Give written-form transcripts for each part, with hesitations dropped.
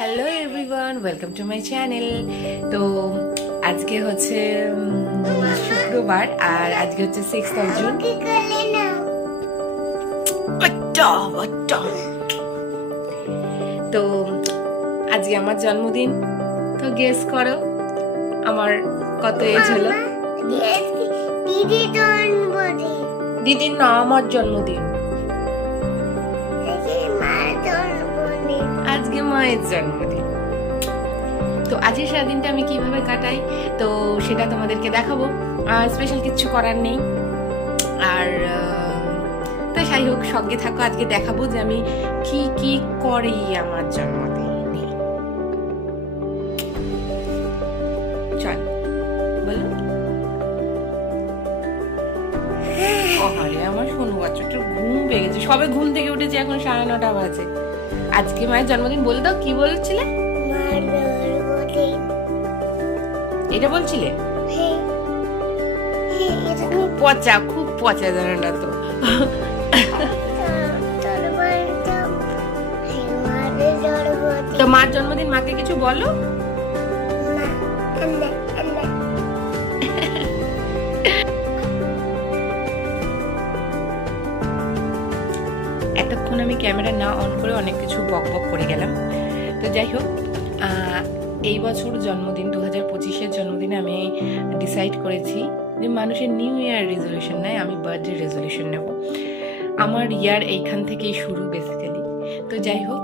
Hello everyone, welcome to my channel. তো আজকে হচ্ছে শুক্রবার আর আজকে হচ্ছে 6th of June। তো আজকে আমার জন্মদিন। তো গেস করো আমার কত এজ হলো? দিদির না, আমার জন্মদিন। আজকে মায়ের জন্মদিন। তো আজকের সারাদিনটা আমি কিভাবে কাটাই তো সেটা তোমাদেরকে দেখাবো। স্পেশাল কিচ্ছু করার নেই। আর তো যাই হোক, সঙ্গে থাকো, আজকে দেখাবো যে আমি কি কি করি আমার জন্মদিনে। চল বলো। আরে আমার শোনো বাচ্চাটার ঘুম পেয়ে গেছে, সবে ঘুম থেকে উঠেছে, এখন 9:30 বাজে। আজকে মায়ের জন্মদিন বলে দাও, কি বলছিলে? এটা বলছিলে? খুব পচা, খুব পচা জানাটা তো। তো মার জন্মদিন, মাকে কিছু বলো। এতক্ষণ আমি ক্যামেরা না অন করে অনেক কিছু বক বক করে গেলাম। তো যাই হোক, এই বছর জন্মদিন 2025-এর জন্মদিনে আমি ডিসাইড করেছি যে মানুষের নিউ ইয়ার রেজলিউশন নয়, আমি বার্থডে রেজলিউশন নেব। আমার ইয়ার এইখান থেকেই শুরু বেসিক্যালি। তো যাই হোক,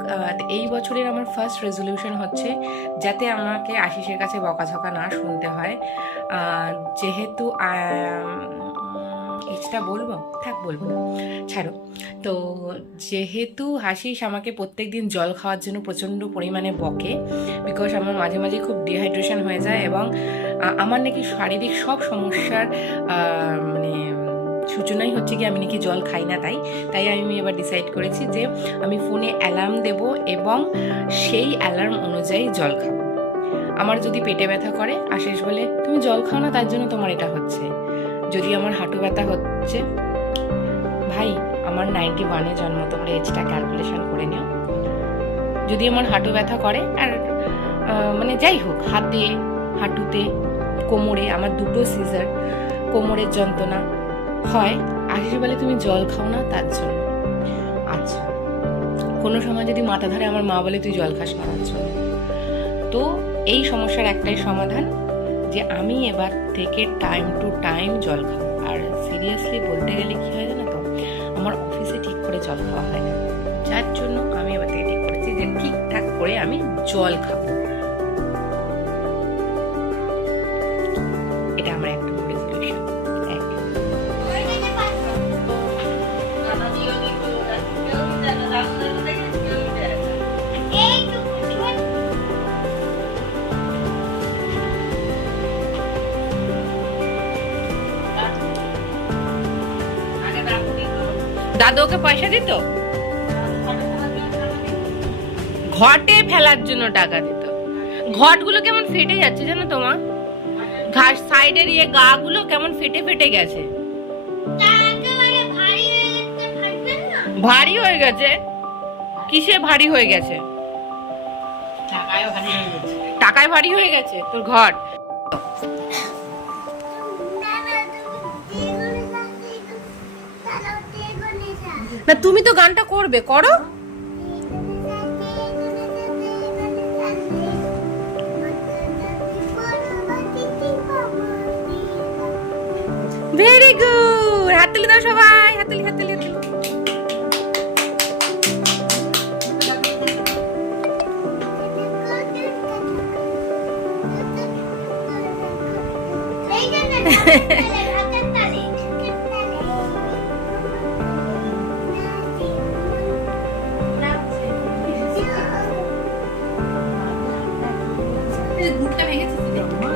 এই বছরের আমার ফার্স্ট রেজলিউশন হচ্ছে যাতে আমাকে আশিসের কাছে বকাঝকা না শুনতে হয়। যেহেতু এজটা বলবো, থাক বলবো না, ছাড়ো। তো যেহেতু আশিস আমাকে প্রত্যেকদিন জল খাওয়ার জন্য প্রচণ্ড পরিমাণে বকে, বিকজ আমার মাঝে মাঝে খুব ডিহাইড্রেশন হয়ে যায় এবং আমার নাকি শারীরিক সব সমস্যার মানে সূচনাই হচ্ছে কি আমি নাকি জল খাই না। তাই আমি এবার ডিসাইড করেছি যে আমি ফোনে অ্যালার্ম দেব এবং সেই অ্যালার্ম অনুযায়ী জল খাবো। আমার যদি পেটে ব্যথা করে, আশিস বলে তুমি জল খাও না, তার জন্য তোমার এটা হচ্ছে। যদি আমার হাঁটু ব্যথা হচ্ছে, ভাই আমার 91-এ জন্ম, তোমরা এজটা ক্যালকুলেশন করে নিও। যদি আমার হাঁটু ব্যথা করে আর মানে যাই হোক, হাতে, হাঁটুতে, কোমরে, আমার দুটো সিজার, কোমরের যন্ত্রণা হয়, আশিস বলে তুমি জল খাও না, তার জন্য। আচ্ছা, কোনো সময় যদি মাথা ধরে, আমার মা বলে তুই জল খাস না, তার জন্য। তো এই সমস্যার একটাই সমাধান যে আমি এবার থেকে টাইম টু টাইম জল খাবো। আর সিরিয়াসলি বলতে গেলে কি হয় জানো তো, আমার অফিসে ঠিক করে জল খাওয়া হয় না, যার জন্য আমি এবার থেকে ঠিক করেছি যে ঠিকঠাক করে আমি জল খাবো। এটা আমার একটা রেজলিউশন। দাদু ওকে পয়সা দিত, ঘটে ফেলার জন্য টাকা দিত। ঘটগুলো কেমন ফেটে যাচ্ছে জানো তোমার, ঘাস সাইডের ইয়ে গা গুলো কেমন ফেটে ফেটে গেছে, ভারী হয়ে গেছে। কিসে ভারী হয়ে গেছে? টাকায় ভারী হয়ে গেছে তোর ঘট। না তুমি তো গানটা করবে, করো। ভেরি গুড, হাততালি দাও সবাই, হাততালি হাততালি হাততালি।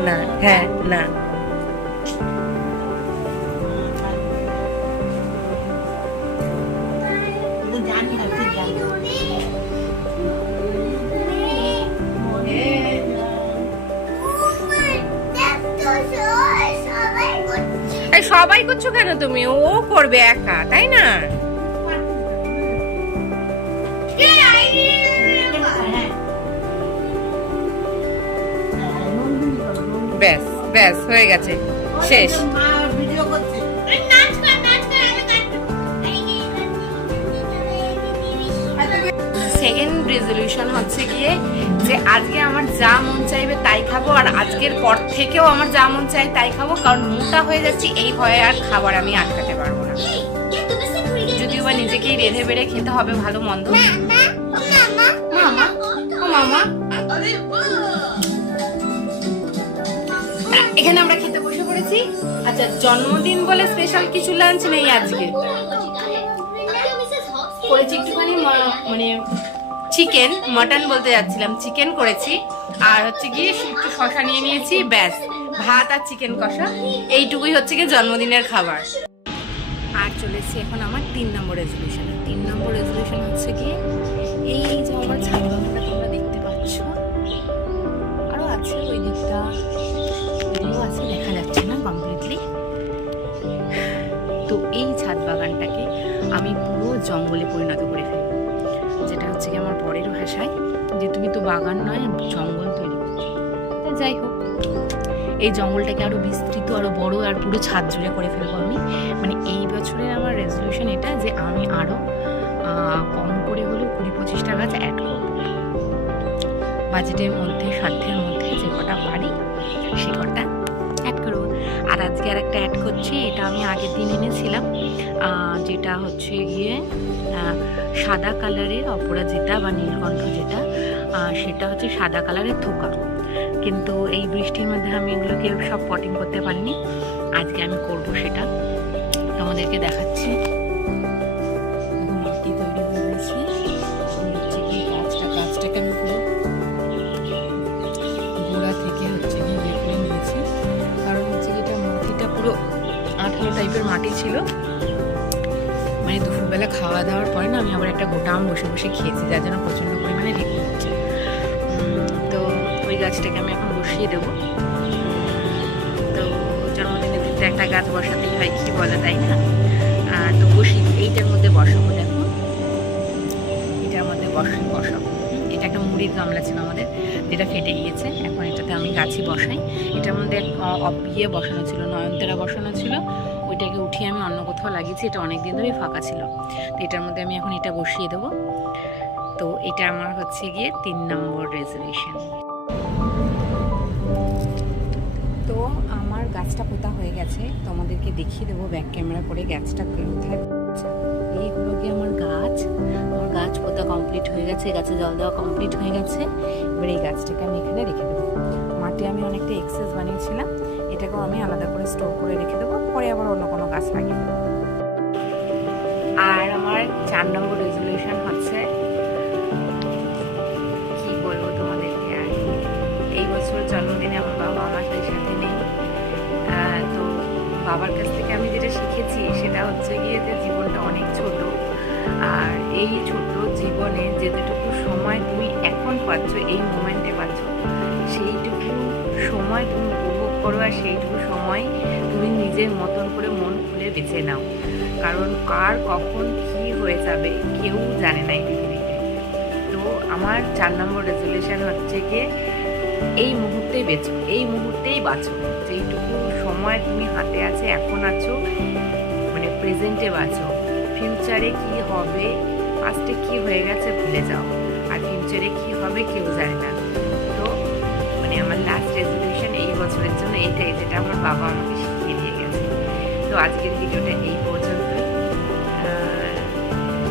না, হ্যাঁ না, সবাই করছো কেন তুমি? ও করবে একা, তাই না? ব্যাস ব্যাস হয়ে গেছে, শেষ। ভিডিও করছে। সেকেন্ড রেজলিউশন হচ্ছে গিয়ে যে আজকে আমার যা মন চাইবে তাই খাবো, আর আজকের পর থেকেও আমার যা মন চাই তাই খাবো, কারণ মোটা হয়ে যাচ্ছি এই ভয়ে আর খাবার আমি আটকাতে পারবো না। যদিও বা নিজেকেই রেঁধে বেড়ে খেতে হবে ভালো মন্দ। মামা ও মামা, এখানে আমরা খেতে বসে পড়েছি। আচ্ছা, জন্মদিন বলে স্পেশাল কিছু লাঞ্চ নেই আজকে, করেছি একটুখানি মানে চিকেন, মটন বলতে যাচ্ছিলাম, চিকেন করেছি, আর হচ্ছে গিয়ে একটু শশা নিয়ে নিয়েছি, ব্যাস ভাত আর চিকেন কষা, এইটুকুই হচ্ছে গিয়ে জন্মদিনের খাবার। আর চলেছি এখন আমার 3 নম্বর রেজলিউশন। 3 নম্বর রেজলিউশন হচ্ছে গিয়ে এই যে আমার ছাদ বাগানটা তোমরা দেখতে পাচ্ছ, আরো আছে ওই দিকটা, এগুলো আছে দেখা যাচ্ছে না কমপ্লিটলি। তো এই ছাদ বাগানটাকে আমি পুরো জঙ্গলে পরিণত করে ফেলবো, যেটা হচ্ছে কি আমার পরের ভাষায় যে তুমি তো বাগান নয় জঙ্গল তৈরি করছো। যাই হোক, এই জঙ্গলটাকে আরো বিস্তৃত, আরো বড়, আর পুরো ছাদ জুড়ে করে ফেলবো আমি। মানে এই বছরের আমার রেজলিউশন এটা যে আমি আরো কম করে হলেও 20-25টা গাছ অ্যাড করবো বাজেটের মধ্যে, সাধ্যের মধ্যে, যে কটা পারি সে কটা অ্যাড করবো। আর আজকে আর একটা অ্যাড করছি, এটা আমি আগের দিন এনেছিলাম, যেটা হচ্ছে গিয়ে সাদা কালারের অপরাজিতা বা নীলকণ্ঠ, যেটা সেটা হচ্ছে সাদা কালারের থোকা, কিন্তু এই বৃষ্টির মধ্যে আমি এগুলোকে সব পটিং করতে পারিনি। আজকে আমি করব, সেটা তোমাদেরকে দেখাচ্ছি। মাটি তৈরি হয়ে গেছে, হচ্ছে কি গাছটাকে আমি পুরো গোড়া থেকে হচ্ছে কি বের করে নিয়েছি, কারণ হচ্ছে এটা মাটিটা পুরো আঠালো টাইপের মাটি ছিল। মানে দুপুরবেলা খাওয়া দাওয়ার পরে না আমি আবার একটা গোটা আম বসে বসে খেয়েছি, যার জন্য প্রচণ্ড পরিমাণে রেগে হচ্ছে। তো ওই গাছটাকে আমি এখন বসিয়ে দেবো। তো জন্মদিনের দিন তো একটা গাছ বসাতেই হয়, কি বলে তাই না? তো বসি, এইটার মধ্যে বসাবো, দেখো এটার মধ্যে বসাবো। এটা একটা মুড়ির গামলা ছিল আমাদের, যেটা ফেটে গিয়েছে, এখন এটাতে আমি গাছই বসাই। এটার মধ্যে ইয়ে বসানো ছিল, নয়নতারা বসানো ছিল, ওইটাকে উঠিয়ে আমি অন্য কোথাও লাগিয়েছি, এটা অনেকদিন ধরেই ফাঁকা ছিল। তো এটার মধ্যে আমি এখন এটা বসিয়ে দেবো। তো এটা আমার হচ্ছে গিয়ে 3 নম্বর রেজলিউশন। তো আমার গাছটা পোতা হয়ে গেছে, তোমাদেরকে দেখিয়ে দেবো ব্যাক ক্যামেরা করে গাছটা কোথায়। এইগুলো কি আমার গাছ পোতা কমপ্লিট হয়ে গেছে, গাছে জল দেওয়া কমপ্লিট হয়ে গেছে। এবার এই গাছটাকে আমি এখানে রেখে দেবো। মাটি আমি অনেকটা এক্সেস বানিয়েছিলাম, এটাকেও আমি আলাদা করে স্টোর করে রেখে দেবো, পরে আবার অন্য কোনো গাছ লাগিয়ে দেবো। আর আমার 4 নম্বর রেজলিউশন হচ্ছে, কি বলবো তোমাদেরকে, আর এই বছর জন্মদিনে আমার বাবা আমার সাথে নেই। তো বাবার কাছ থেকে আমি যেটা শিখেছি সেটা হচ্ছে গিয়ে যে জীবনটা অনেক ছোট, আর এই ছোট জীবনে যেটুকু সময় তুমি এখন পাচ্ছ, এই মোমেন্টে পাচ্ছ, সেইটুকু সময় তুমি উপভোগ করো, আর সেইটুকু সময় তুমি নিজের মতন করে মন খুলে বেছে নাও, কারণ কার কখন কি হয়ে যাবে কেউ জানে না এই পৃথিবীতে। তো আমার 4 নম্বর রেজলিউশন হচ্ছে গিয়ে এই মুহূর্তেই বেঁচো, এই মুহূর্তেই বাঁচো, যেইটুকু সময় তুমি হাতে আছে, এখন আছো, মানে প্রেজেন্টে বাঁচো। ফিউচারে কি হবে, পাস্টে কি হয়ে গেছে ভুলে যাও, আর ফিউচারে কি হবে কেউ জানে না। তো মানে আমার লাস্ট রেজলিউশন এই বছরের জন্য এইটাই, যেটা আমার বাবা আমাকে শিখিয়ে দিয়ে গেছে। তো আজকের ভিডিওটা এই পর্যন্তই।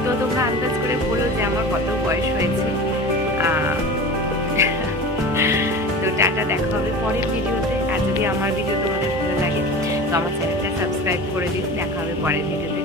তো তোমরা আন্দাজ করে বলো যে আমার কত বয়স হয়েছে। তো টাটা, দেখা হবে পরের ভিডিওতে। আর যদি আমার ভিডিও তোমাদের ভালো লাগে তো আমার চ্যানেলটা সাবস্ক্রাইব করে দিন। দেখা হবে পরের ভিডিওতে।